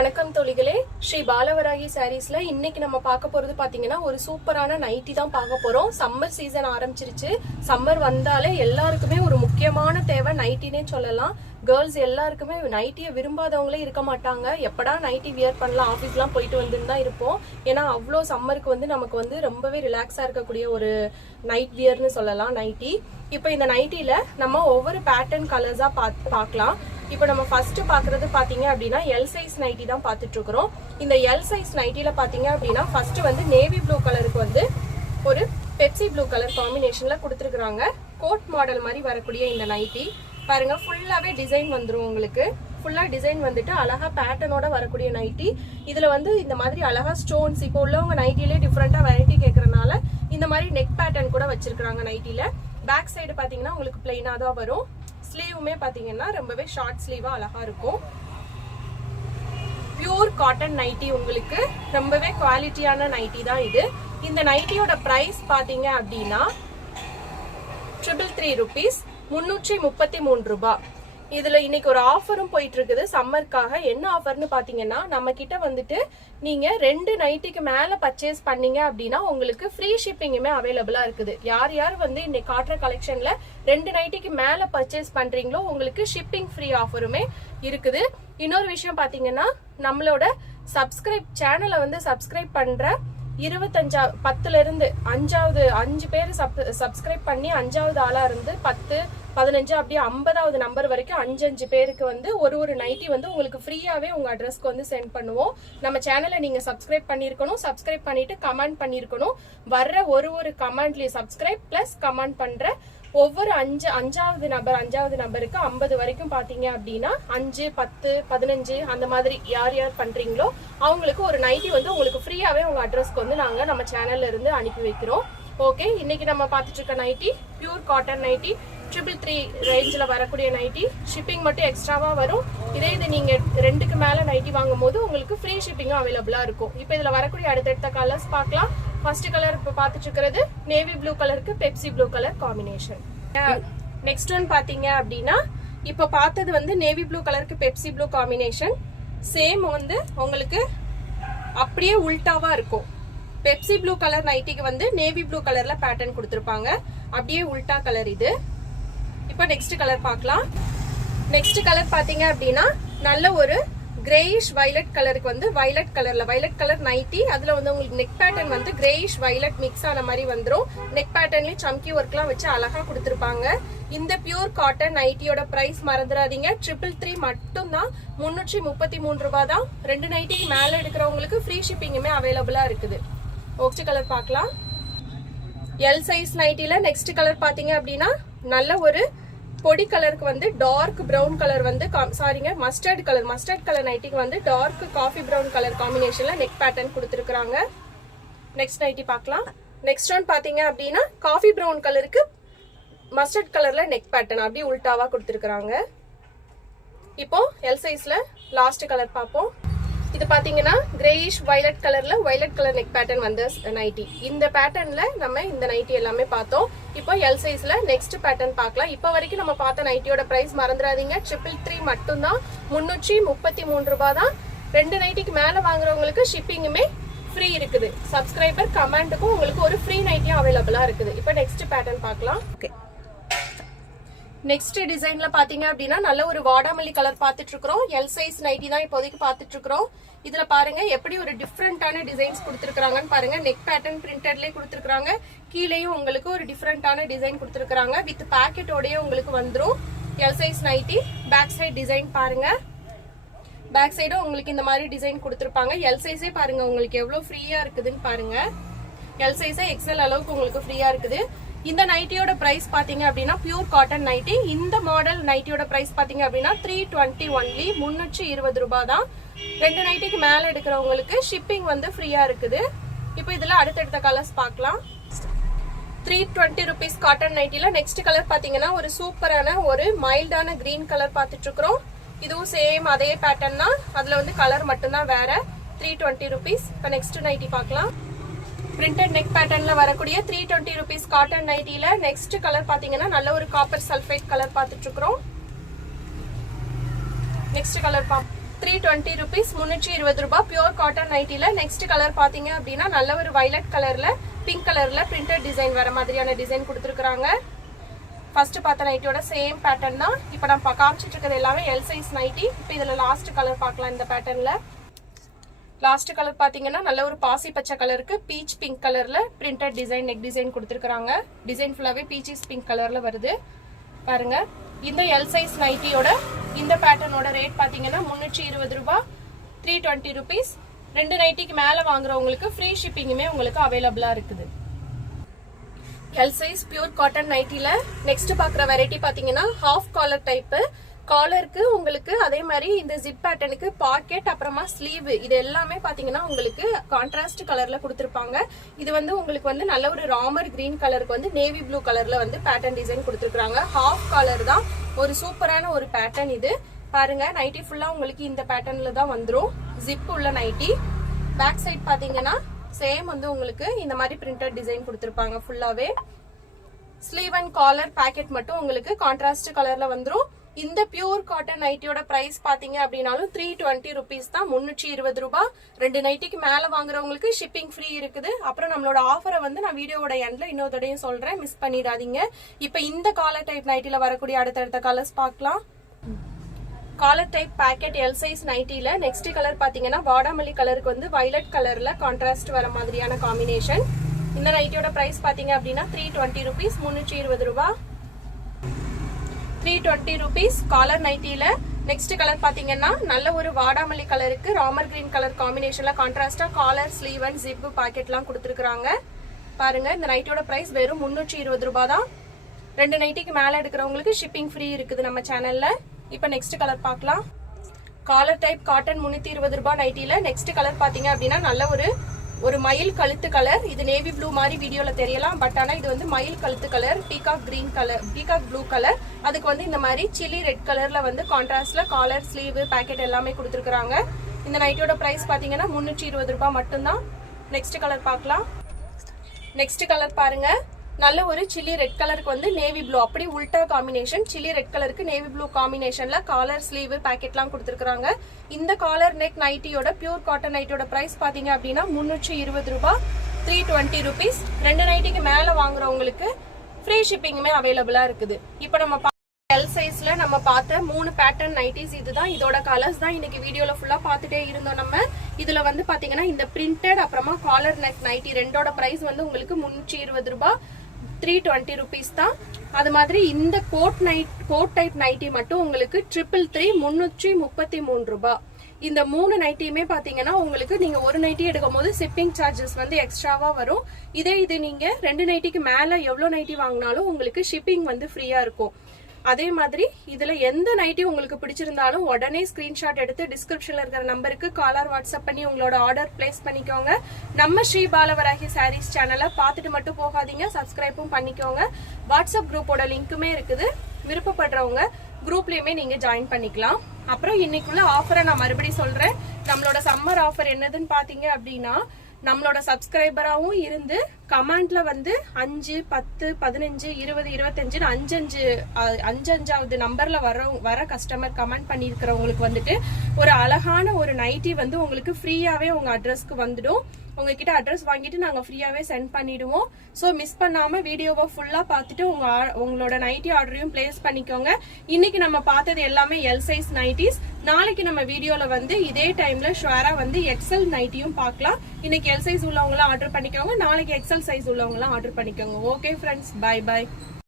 வணக்கம் தோழிகளே, ஸ்ரீ பாலவராகி சாரீஸ்ல இன்னைக்கு நம்ம பார்க்க போறது பாத்தீங்கன்னா ஒரு சூப்பரான நைட்டி தான் பார்க்க போறோம். சம்மர் சீசன் ஆரம்பிச்சிருச்சு. சம்மர் வந்தாலே எல்லாருக்குமே ஒரு முக்கியமான தேவை நைட்டினே சொல்லலாம். கேர்ள்ஸ் எல்லாருக்குமே நைட்டியை விரும்பாதவங்களே இருக்க மாட்டாங்க. எப்படா நைட்டி வியர் பண்ணலாம், ஆஃபீஸ்லாம் போயிட்டு வந்துன்னு தான் இருப்போம். ஏன்னா அவ்வளோ சம்மருக்கு நமக்கு ரொம்பவே ரிலாக்ஸா இருக்கக்கூடிய ஒரு நைட் வியர்னு சொல்லலாம் நைட்டி. இப்போ இந்த நைட்டில நம்ம ஒவ்வொரு பேட்டர்ன் கலர்ஸா பார்க்கலாம். இப்போ நம்ம ஃபர்ஸ்ட் பாக்குறது பாத்தீங்க அப்படின்னா எல் சைஸ் நைட்டி தான் பார்த்துட்டு இருக்கிறோம். இந்த எல் சைஸ் நைட்டில பாத்தீங்க அப்படின்னா ஃபர்ஸ்ட் நேவி ப்ளூ கலருக்கு ஒரு பெப்சி ப்ளூ கலர் காம்பினேஷன்ல கொடுத்துருக்காங்க. கோட் மாடல் மாதிரி வரக்கூடிய இந்த நைட்டி பாருங்க, ஃபுல்லாவே டிசைன் வந்துடும். உங்களுக்கு ஃபுல்லா டிசைன் வந்துட்டு அழகா பேட்டர்னோட வரக்கூடிய நைட்டி. இதுல இந்த மாதிரி அழகா ஸ்டோன்ஸ், இப்போ உள்ளவங்க நைட்டிலே டிஃப்ரெண்டா வெரைட்டி கேட்கறதுனால இந்த மாதிரி நெக் பேட்டர்ன் கூட வச்சிருக்காங்க நைட்டில. பேக் சைடு பாத்தீங்கன்னா உங்களுக்கு பிளைனா தான் வரும். ஸ்லீவுமே பாத்தீங்கன்னா ரொம்பவே ஷார்ட் ஸ்லீவா அழகா இருக்கும். பியூர் காட்டன் நைட்டி, உங்களுக்கு ரொம்பவே குவாலிட்டியான நைட்டி தான் இது. இந்த நைட்டியோட பிரைஸ் பாத்தீங்க அப்படின்னா 333 rupees, 333 ரூபாய். இதுல இன்னைக்கு ஒரு ஆஃபரும் போயிட்டு இருக்குது சம்மருக்காக. என்ன ஆஃபர்னு பாத்தீங்கன்னா, நம்ம கிட்ட நீங்க 2 நைட்டிக்கு மேல பர்ச்சேஸ் பண்ணீங்க அப்படின்னா உங்களுக்கு ஃப்ரீ ஷிப்பிங்குமே அவைலபிளா இருக்குது. யார் யார் இன்னைக்கு காட்டுற கலெக்ஷன்ல 2 நைட்டிக்கு மேல பர்ச்சேஸ் பண்றீங்களோ உங்களுக்கு ஷிப்பிங் ஃப்ரீ ஆஃபருமே இருக்குது. இன்னொரு விஷயம் பாத்தீங்கன்னா, நம்மளோட சேனலை சப்ஸ்கிரைப் பண்ற 10ல இருந்து 5 பேர் சப்ஸ்கிரைப் பண்ணி 5வது ஆளா இருந்து 10, 15 அப்படியே 50வது நம்பர் வரைக்கும் 5 பேருக்கு ஒரு நைட்டி உங்களுக்கு ஃப்ரீயாவே உங்க அட்ரஸ்க்கு சென்ட் பண்ணுவோம். நம்ம சேனலை நீங்க சப்ஸ்கிரைப் பண்ணிருக்கணும். சப்ஸ்கிரைப் பண்ணிட்டு கமெண்ட் பண்ணிருக்கணும். வர்ற ஒரு கமெண்ட்லயும் சப்ஸ்கிரைப் பிளஸ் கமெண்ட் பண்ற ஒவ்வொரு 5வது நம்பருக்கு 50 வரைக்கும் பாத்தீங்க அப்படின்னா 5, 10, 15 அந்த மாதிரி யார் யார் பண்றீங்களோ அவங்களுக்கு ஒரு நைட்டி உங்களுக்கு ஃப்ரீயாவே உங்க அட்ரஸ்க்கு நாங்க நம்ம சேனல்ல இருந்து அனுப்பி வைக்கிறோம். ஓகே, இன்னைக்கு நம்ம பார்த்துட்டு இருக்க நைட்டி பியூர் காட்டன் நைட்டி, 333 ரேஞ்சில் வரக்கூடிய நைட்டி. ஷிப்பிங் மட்டும் எக்ஸ்ட்ராவா வரும். இதே இது நீங்க 2க்கு மேல நைட்டி வாங்கும் போது உங்களுக்கு ஃப்ரீ ஷிப்பிங்கும் அவைலபிளா இருக்கும். இப்போ இதுல வரக்கூடிய அடுத்தடுத்த கலர்ஸ் பார்க்கலாம். ஃபர்ஸ்ட் கலர் இப்போ பார்த்துட்டு இருக்கிறது நேவி ப்ளூ கலருக்கு Pepsi blue colour combination. Next one பாத்தீங்க அப்படின்னா, இப்போ பார்த்தது நேவி ப்ளூ கலருக்கு பெப்சி ப்ளூ காம்பினேஷன். சேம் உங்களுக்கு அப்படியே உல்டாவா இருக்கும். பெப்சி ப்ளூ கலர் நைட்டிக்கு நேவி ப்ளூ கலர்ல பேட்டர்ன் கொடுத்துருப்பாங்க. அப்படியே உல்டா கலர் இது. இப்போ நெக்ஸ்ட் கலர் பார்க்கலாம். நெக்ஸ்ட் கலர் பாத்தீங்க அப்படின்னா நல்ல ஒரு கிரேயிஷ் வயலட் கலருக்கு வயலட் கலர் நைட்டி. அதுல உங்களுக்கு neck pattern greyish violet mix ஆன மாதிரி வந்துரும். நெக் பேட்டர்ன்லயும் சம்கி ஒர்க்லாம் வச்சு அழகா கொடுத்துருப்பாங்க. இந்த பியூர் காட்டன் நைட்டியோட பிரைஸ் மறந்துடாதீங்க, 333 மட்டும் தான். 333 ரூபாய் தான். 2 நைட்டிக்கு மேல எடுக்கிறவங்களுக்கு ஃப்ரீ ஷிப்பிங்குமே அவைலபிளா இருக்குது. நெக்ஸ்ட் கலர் பார்க்கலாம். எல் சைஸ் நைட்டில நெக்ஸ்ட் கலர் பாத்தீங்க அப்படின்னா நல்ல ஒரு பொடி கலருக்கு dark brown colour mustard colour நைட்டிக்கு டார்க் காஃபி பிரவுன் கலர் காம்பினேஷன்ல நெக் பேட்டர்ன் கொடுத்துருக்காங்க. நெக்ஸ்ட் நைட்டி பார்க்கலாம். நெக்ஸ்ட் ஒன் பாத்தீங்க அப்படின்னா காஃபி பிரவுன் கலருக்கு மஸ்டர்ட் கலர்ல நெக் பேட்டர்ன் அப்படியே உல்டாவா கொடுத்துருக்காங்க. இப்போ எல் சைஸ்ல லாஸ்ட் கலர் பார்ப்போம். இது பாத்தீங்கன்னா கிரேயிஷ் வயலட் கலர்ல violet colour neck pattern nighty. இந்த பேட்டர்ன்ல நம்ம இந்த நைட்டி எல்லாமே பார்த்தோம். இப்போ எல் சைஸ்ல நெக்ஸ்ட் பேட்டர்ன் பார்க்கலாம். இப்போ வரைக்கும் நம்ம பார்த்த நைட்டியோட பிரைஸ் மறந்துடாதீங்க, 333 மட்டும் தான். 333 ரூபாய் தான். 2 நைட்டிக்கு மேல வாங்குறவங்களுக்கு ஷிப்பிங்குமே ஃப்ரீ இருக்குது. சப்ஸ்கிரைபர் கமெண்ட்டுக்கும் உங்களுக்கு ஒரு ஃப்ரீ நைட்டியும் அவைலபிளா இருக்குது. இப்போ நெக்ஸ்ட் பேட்டர்ன் பார்க்கலாம். ஓகே, நெக்ஸ்ட் டிசைன்ல பாத்தீங்க அப்படின்னா நல்ல ஒரு வாடாமல்லி கலர் பாத்துட்டு இருக்கிறோம். எல் சைஸ் நைட்டி தான் இப்போதைக்கு பாத்துட்டு இருக்கிறோம். இதுல பாருங்க எப்படி ஒரு டிஃப்ரெண்டான டிசைன்ஸ் கொடுத்துருக்காங்கன்னு பாருங்க. நெக் பேட்டர்ன் பிரிண்டட்லயே கொடுத்துருக்காங்க. கீழேயும் உங்களுக்கு ஒரு டிஃப்ரெண்டான டிசைன் கொடுத்துருக்காங்க. வித் பாக்கெட்டோடய உங்களுக்கு வந்துரும். L size nighty back side design பாருங்க. பேக் சைடும் உங்களுக்கு இந்த மாதிரி டிசைன் கொடுத்துருப்பாங்க. எல் சைஸே பாருங்க உங்களுக்கு எவ்வளவு ஃப்ரீயா இருக்குதுன்னு பாருங்க. எல் சைஸே எக்ஸல் அளவுக்கு உங்களுக்கு ஃப்ரீயா இருக்குது. இந்த நைட்டியோட பிரைஸ் பாத்தீங்க அப்படின்னா பியூர் காட்டன் நைட்டி. இந்த மாடல் நைட்டியோட பிரைஸ் பாத்தீங்க அப்படின்னா 320 ஒன்லி, 320 ரூபாய் தான். 2 நைட்டிக்கு மேல எடுக்கிறவங்களுக்கு ஷிப்பிங் ஃப்ரீயா இருக்குது. இப்போ இதுல அடுத்தடுத்த கலர்ஸ் பார்க்கலாம். 320 rupees காட்டன் நைட்டில நெக்ஸ்ட் கலர் பாத்தீங்கன்னா ஒரு சூப்பரான ஒரு மைல்டான கிரீன் கலர் பாத்துட்டு இருக்கிறோம். இதுவும் சேம் அதே பேட்டர்ன் தான். அதுல கலர் மட்டும்தான் வேற. 320 rupees. இப்போ நெக்ஸ்ட் நைட்டி பார்க்கலாம். பிரிண்டட் நெக் பேட்டர்ன்ல வரக்கூடிய 320 rupees காட்டன் நைட்டில நெக்ஸ்ட் கலர் பாத்தீங்கன்னா நல்ல ஒரு காப்பர் சல்ஃபேட் கலர் பாத்துட்டு இருக்கிறோம். நெக்ஸ்ட் கலர் 320 rupees 320 ரூபாய் பியூர் காட்டன் நைட்டில. நெக்ஸ்ட் கலர் பாத்தீங்க அப்படின்னா நல்ல ஒரு வயலட் கலர்ல பிங்க் கலர்ல பிரிண்டட் டிசைன் வர மாதிரியான டிசைன் கொடுத்துருக்காங்க. ஃபர்ஸ்ட் பார்த்த நைட்டியோட சேம் பேட்டர்ன் தான். இப்போ நான் காமிச்சிட்டு இருக்கிறது எல்லாமே எல் சைஸ் நைட்டி. இப்போ இதுல லாஸ்ட் கலர் பார்க்கலாம். இந்த பேட்டர்ன்ல லாஸ்ட் கலர் பாத்தீங்கன்னா நல்ல ஒரு பாசி பச்சை கலருக்கு பீச் பிங்க் கலர்ல பிரிண்டட் டிசைன் நெக் டிசைன் கொடுத்துருக்காங்க. டிசைன் ஃபுல்லாவே பீச்சிஸ் பிங்க் கலர்ல வருது பாருங்க. இந்த எல் சைஸ் நைட்டியோட இந்த பேட்டர்னோட ரேட் பாத்தீங்கன்னா 320 ரூபாய் 320 rupees. 2 நைட்டிக்கு மேல வாங்குறவங்களுக்கு ஃப்ரீ ஷிப்பிங்குமே உங்களுக்கு அவைலபிளா இருக்குது. எல் சைஸ் பியூர் காட்டன் நைட்டில நெக்ஸ்ட் பாக்குற வெரைட்டி பாத்தீங்கன்னா ஹாஃப் காலர் டைப். காலருக்கு உங்களுக்கு அதே மாதிரி இந்த ஜிப் பேட்டர்னுக்கு பாக்கெட் அப்புறமா ஸ்லீவ் இது எல்லாமே பாத்தீங்கன்னா உங்களுக்கு கான்ட்ராஸ்ட் கலர்ல கொடுத்திருப்பாங்க. இது வந்து உங்களுக்கு வந்து நல்ல ஒரு ராமர் கிரீன் கலருக்கு வந்து நேவி ப்ளூ கலர்ல வந்து பேட்டர்ன் டிசைன் கொடுத்திருக்காங்க. ஹாஃப் காலர் தான். ஒரு சூப்பரான ஒரு பேட்டர்ன் இது பாருங்க. நைட்டி ஃபுல்லா உங்களுக்கு இந்த பேட்டர்ன்ல தான் வந்துரும். ஜிப் உள்ள நைட்டி. பேக் சைட் பாத்தீங்கன்னா சேம் வந்து உங்களுக்கு இந்த மாதிரி பிரிண்டட் டிசைன் கொடுத்திருப்பாங்க ஃபுல்லாவே. ஸ்லீவ் அண்ட் காலர் பேக்கெட் மட்டும் உங்களுக்கு கான்ட்ராஸ்ட் கலர்ல வந்துரும். இந்த பியூர் காட்டன் நைட்டியோட பிரைஸ் பாத்தீங்க அப்படின்னாலும் 320 rupees தான். 320 ரூபாய். 2 நைட்டிக்கு மேல வாங்குறவங்களுக்கு ஷிப்பிங் ஃப்ரீ இருக்குது. அப்புறம் நம்மளோட ஆஃபரை வந்து நான் வீடியோட எண்ட்ல இன்னொரு தடையும் சொல்றேன், மிஸ் பண்ணிடாதீங்க. இப்ப இந்த காலர் டைப் நைட்டில வரக்கூடிய அடுத்தடுத்த கலர்ஸ் பார்க்கலாம். Collar type pocket L size நைட்டில நெக்ஸ்ட் கலர் பாத்தீங்கன்னா வாடாமல்லி கலருக்கு வந்து வயலட் கலர்ல கான்ட்ராஸ்ட் வர மாதிரியான காம்பினேஷன். இந்த நைட்டியோட பிரைஸ் பாத்தீங்க அப்படின்னா 320 rupees 320 ரூபாய் 320 rupees. காலர் நைட்டில நெக்ஸ்ட் கலர் பாத்தீங்கன்னா நல்ல ஒரு வாடாமல்லி கலருக்கு ராமர் கிரீன் கலர் காம்பினேஷன்ல கான்ட்ராஸ்டா collar sleeve and zip pocket எல்லாம் கொடுத்துருக்காங்க பாருங்க. இந்த நைட்டியோட பிரைஸ் வெறும் 320 ரூபாய் தான். 2 நைட்டிக்கு மேல எடுக்கிறவங்களுக்கு ஷிப்பிங் ஃப்ரீ இருக்குது நம்ம சேனல்ல. இப்ப நெக்ஸ்ட் கலர் பார்க்கலாம். காலர் டைப் காட்டன் 320 ரூபாய் நைட்டில நெக்ஸ்ட் கலர் பாத்தீங்க அப்படின்னா நல்ல ஒரு மயில் கழுத்து கலர். இது நேவி ப்ளூ மாதிரி வீடியோல தெரியலாம், பட் ஆனா இது வந்து மயில் கழுத்து colour peacock green colour peacock blue colour. அதுக்கு வந்து இந்த மாதிரி சில்லி ரெட் கலர்ல வந்து கான்ட்ராஸ்ட்ல காலர் ஸ்லீவ் பேக்கெட் எல்லாமே கொடுத்துருக்காங்க. இந்த நைட்டியோட பிரைஸ் பாத்தீங்கன்னா 320 ரூபாய் மட்டும்தான். நெக்ஸ்ட் கலர் பார்க்கலாம். நெக்ஸ்ட் கலர் பாருங்க. நல்ல ஒரு சில்லி ரெட் கலருக்கு வந்து நேவி ப்ளூ அப்படி உல்டா காம்பினேஷன். சில்லி ரெட் கலருக்கு நேவி ப்ளூ காம்பினேஷன்ல காலர் ஸ்லீவ் பேக்கெட்லாம் கொடுத்துருக்காங்க. இந்த காலர் நெக் நைட்டியோட பியூர் காட்டன் நைட்டியோட பிரைஸ் பாத்தீங்க அப்படின்னா 320 ரூபாய் 320 rupees. 2 நைட்டிக்கு மேல வாங்குறவங்களுக்கு ஃப்ரீ ஷிப்பிங்குமே அவைலபிளா இருக்குது. இப்போ நம்ம எல் சைஸ்ல நம்ம பார்த்த 3 பேட்டர்ன் நைட்டிஸ் இதுதான். இதோட கலர்ஸ் தான் இன்னைக்கு வீடியோல ஃபுல்லா பார்த்துட்டே இருந்தோம் நம்ம. இதுல வந்து பாத்தீங்கன்னா இந்த பிரிண்டட் அப்புறமா காலர் நெக் நைட்டி ரெண்டோட பிரைஸ் வந்து உங்களுக்கு 320 ரூபாய் 320 rupees தான். அது மாதிரி இந்த கோட் டைப் நைட்டி மட்டும் உங்களுக்கு 333 333 ரூபாய். இந்த 3 நைட்டியுமே பாத்தீங்கன்னா உங்களுக்கு நீங்க ஒரு நைட்டி எடுக்கும் போது ஷிப்பிங் சார்ஜஸ் வந்து எக்ஸ்ட்ராவா வரும். இது நீங்க 2 நைட்டிக்கு மேல எவ்வளவு நைட்டி வாங்கினாலும் உங்களுக்கு ஷிப்பிங் வந்து ஃப்ரீயா இருக்கும். அதே மாதிரி இதுல எந்த நைட்டி உங்களுக்கு பிடிச்சிருந்தாலும் உடனே ஸ்கிரீன்ஷாட் எடுத்து டிஸ்கிரிப்ஷன்ல இருக்கிற நம்பருக்கு காலர் வாட்ஸ்அப் பண்ணி உங்களோட ஆர்டர் பிளேஸ் பண்ணிக்கோங்க. நம்ம ஸ்ரீ பாலவராகி சாரீஸ் சேனலை பார்த்துட்டு மட்டும் போகாதீங்க, சப்ஸ்கிரைபும் பண்ணிக்கோங்க. வாட்ஸ்அப் குரூப்போட லிங்க்குமே இருக்குது. விருப்பப்படுறவங்க குரூப்லயுமே நீங்க ஜாயின் பண்ணிக்கலாம். அப்புறம் இன்னைக்குள்ள ஆஃபரை நான் மறுபடியும் சொல்றேன். நம்மளோட சம்மர் ஆஃபர் என்னதுன்னு பாத்தீங்க அப்படின்னா நம்மளோட சப்ஸ்கிரைபராவும் இருந்து கமெண்ட்ல வந்து 5 10 15 20 25 5 நம்பர்ல வர கஸ்டமர் கமெண்ட் பண்ணிருக்கிறவங்களுக்கு வந்துட்டு ஒரு அழகான ஒரு நைட்டி வந்து உங்களுக்கு ஃப்ரீயாவே உங்க அட்ரஸ்க்கு வந்துடும். உங்ககிட்ட அட்ரஸ் வாங்கிட்டு நாங்க ஃப்ரீயாவே சென்ட் பண்ணிடுவோம். சோ மிஸ் பண்ணாம வீடியோவை ஃபுல்லா பார்த்துட்டு உங்களோட நைட்டி ஆர்டரையும் பிளேஸ் பண்ணிக்கோங்க. இன்னைக்கு நம்ம பார்த்தது எல்லாமே எல் சைஸ் நைட்டிஸ். நாளைக்கு நம்ம வீடியோல வந்து இதே டைம்ல ஷுவரா வந்து எக்ஸல் நைட்டியும் பார்க்கலாம். இன்னைக்கு எல் சைஸ் உள்ளவங்க எல்லாம் ஆர்டர் பண்ணிக்கோங்க, நாளைக்கு எக்ஸல் சைஸ் உள்ளவங்க எல்லாம் ஆர்டர் பண்ணிக்கோங்க. Okay friends, bye by.